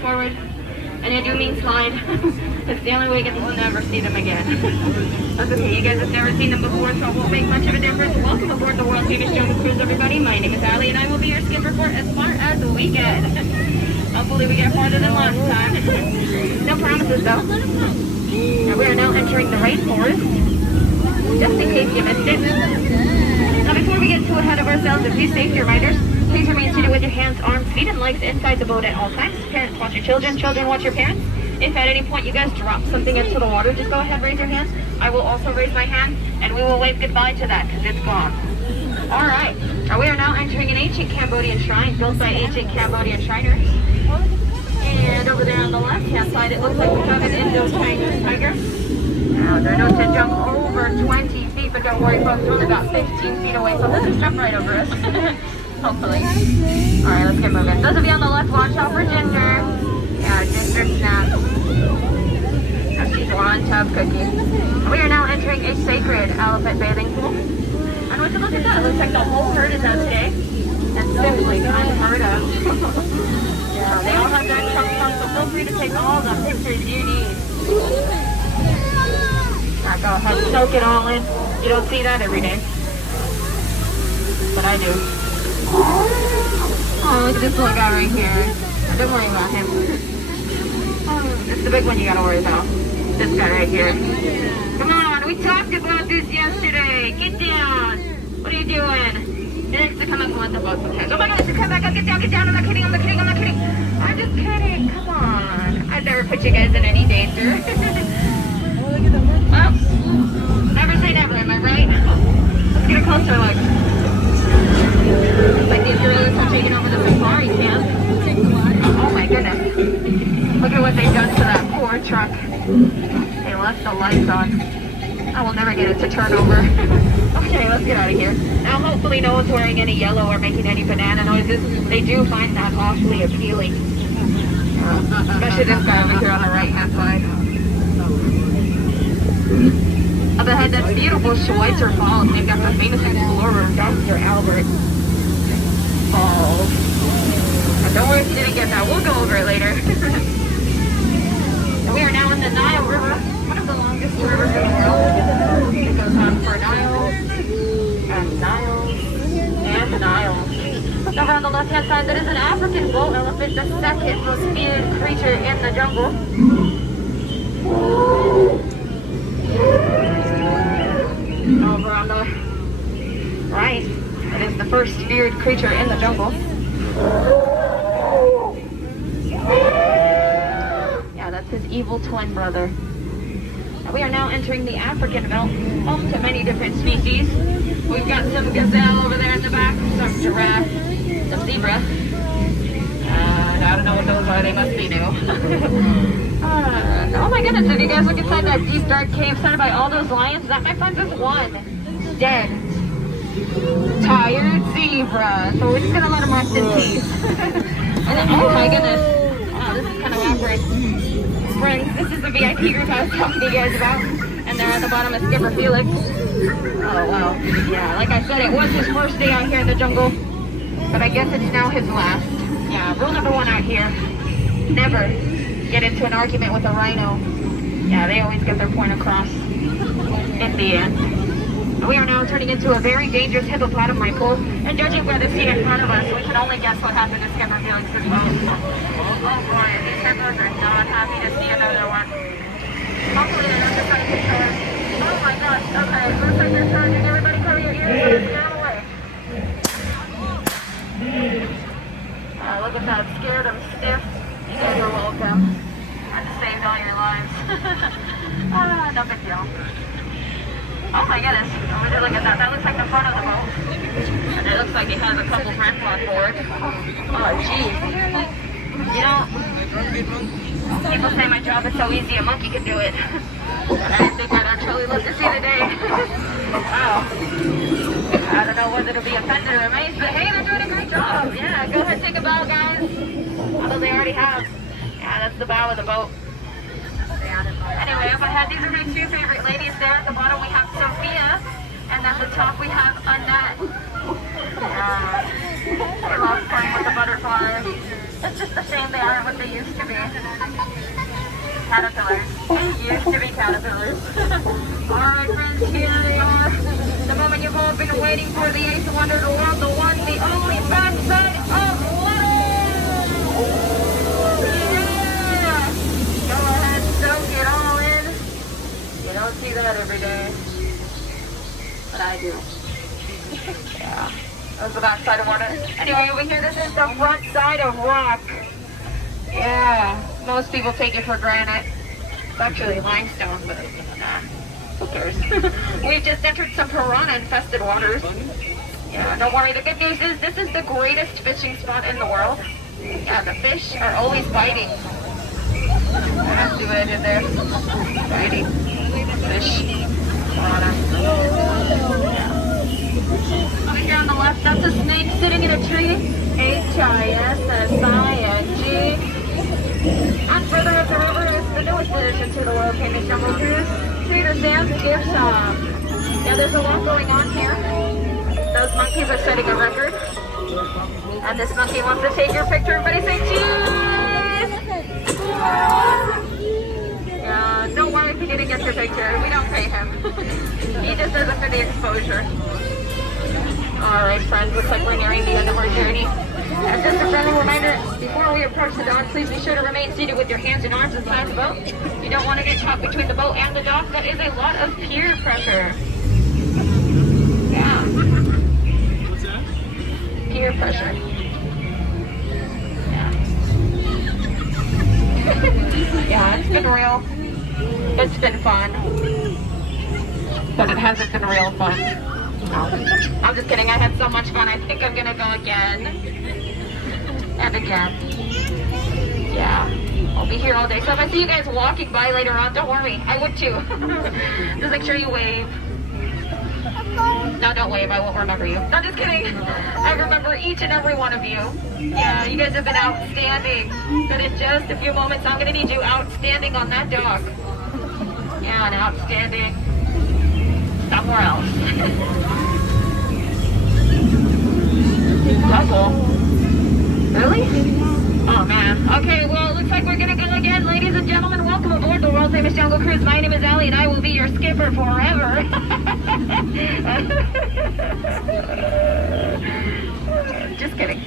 forward. And I do mean slide. It's the only way you get to never see them again. That's okay, you guys have never seen them before, so it won't make much of a difference. Welcome aboard the world famous Jungle Cruise, everybody. My name is Allie, and I will be your skip report as far as the weekend. Hopefully we get farther than last time. No promises, though. Now we are now entering the rainforest, just in case you missed it. Now before we get too ahead of ourselves, a few safety reminders. Please remain seated with your hands, arms, feet, and legs inside the boat at all times. Parents watch your children, children watch your parents. If at any point you guys drop something into the water, just go ahead, raise your hands. I will also raise my hand, and we will wave goodbye to that, because it's gone. All right, now we are now entering an ancient Cambodian shrine built by ancient Cambodian Shriners. And over there on the left-hand side, it looks like we have an Indo-Chinese tiger. Now, they're known to jump over 20 feet, but don't worry, folks, we're only about 15 feet away, so they'll just jump right over us. Hopefully. Alright, let's get moving. Those of you on the left, watch out for Ginger. Yeah, Ginger snaps. Now she's one tub cookie. We are now entering a sacred elephant bathing pool. And would you look at that? It looks like the whole herd is out today. And simply unheard of. Yeah, they all have their trunks on, so feel free to take all the pictures you need. Now go ahead, soak it all in. You don't see that every day. But I do. Oh, look at this little guy right here. Don't worry about him. It's the big one you gotta worry about. This guy right here. Come on, we talked about this yesterday. Get down. What are you doing? He likes to come up and let the boat sometimes. Oh my gosh, come back up, get down, get down. I'm not kidding, I'm not kidding, I'm not kidding. I'm just kidding, come on. I've never put you guys in any danger. Well, never say never, am I right? Let's get a closer look. Like these gorillas are taking over the safari camp. Oh my goodness. Look at what they've done to that poor truck. They left the lights on. I will never get it to turn over. Okay, let's get out of here. Now hopefully no one's wearing any yellow or making any banana noises. They do find that awfully appealing. Especially this guy over here on the right hand side. Up ahead, that's beautiful Schweitzer Falls. They've got the famous explorer, Dr. Albert Falls. And don't worry if you didn't get that. We'll go over it later. We are now in the Nile River, one of the longest rivers in the world. It goes on for Nile, and Nile, and Nile. Over on the left-hand side, that is an African bull elephant, the second most feared creature in the jungle. Over on the right, it is the first feared creature in the jungle. Yeah, that's his evil twin brother. And we are now entering the African belt, home to many different species. We've got some gazelle over there in the back, some giraffe, some zebra. And I don't know what those are, they must be new. Oh my goodness, if you guys look inside that deep dark cave surrounded by all those lions, that my friends is one dead, tired zebra. So we're just gonna let him rest in peace. And then, oh my goodness, wow, this is kind of awkward. Friends, this is the VIP group I was talking to you guys about, and they're at the bottom of Skipper Felix. Oh wow, yeah, like I said, it was his first day out here in the jungle, but I guess it's now his last. Yeah, rule number one out here, never get into an argument with a rhino. Yeah, they always get their point across in the end. We are now turning into a very dangerous hippopotami pool, and judging by the scene in front of us, we can only guess what happened to Skipper Felix's boat. Oh boy, these hippos are not happy to see another one. Hopefully they don't decide to turn. Oh my gosh, okay, looks like they're charging. Everybody cover your ears, let's get out of the way. Look at that, scared them stiff. You guys are welcome. I just saved all your lives. No big deal. Oh my goodness, would you look at that? That looks like the front of the boat. And it looks like it has a couple friends on board. Oh geez. You know, people say my job is so easy, a monkey could do it. But I didn't think I'd actually live to see the day. Wow. I don't know whether to be offended or amazed, but hey, they're doing a great job. Yeah, go ahead, take a bow, guys. Although they already have. Yeah, that's the bow of the boat. Anyway, up ahead, these are my two favorite ladies there. At the bottom, we have Sophia, and at the top, we have Annette. I love playing with the butterflies. It's just a shame they aren't what they used to be. Caterpillars. Used to be caterpillars. Alright friends, here they are. The moment you've all been waiting for, the eighth wonder of the world, the one, the only backside of water! Yeah! Go ahead, soak it all in. You don't see that every day. But I do. Yeah. That's the back side of water. Anyway, over here, this is the front side of rock. Yeah. Most people take it for granite. It's actually limestone, but nah. Who cares? We've just entered some piranha-infested waters. Yeah, don't worry. The good news is this is the greatest fishing spot in the world. Yeah, the fish are always biting. Let's see what I did there. Biting. Fish. Piranha. Over here on the left, that's a snake sitting in a tree. H-I-S-S-I-N-G. And further up the river is the newest addition to the world famous jungle cruise, Trader Sam's Gift Shop. Now there's a lot going on here. Those monkeys are setting a record. And this monkey wants to take your picture. Everybody say cheese! Yeah, don't worry if he didn't get your picture. We don't pay him. He just does it for the exposure. Alright friends, looks like we're nearing the end of our journey. And just a friendly reminder, before we approach the dock, please be sure to remain seated with your hands and arms inside the boat. You don't want to get caught between the boat and the dock. That is a lot of peer pressure. Yeah. What's that? Peer pressure. Yeah. Yeah, it's been real. It's been fun. But it hasn't been real fun. No. I'm just kidding. I had so much fun. I think I'm gonna go again. And again. Yeah. I'll be here all day. So if I see you guys walking by later on, don't worry. I would too. Just make sure you wave. No, don't wave. I won't remember you. No, just kidding. I remember each and every one of you. Yeah, you guys have been outstanding. But in just a few moments, I'm gonna need you outstanding on that dock. Yeah, and outstanding somewhere else. Double. Really? Oh man. Okay, well it looks like we're gonna go again. Ladies and gentlemen, welcome aboard the world famous jungle cruise. My name is Allie and I will be your skipper forever. Just kidding.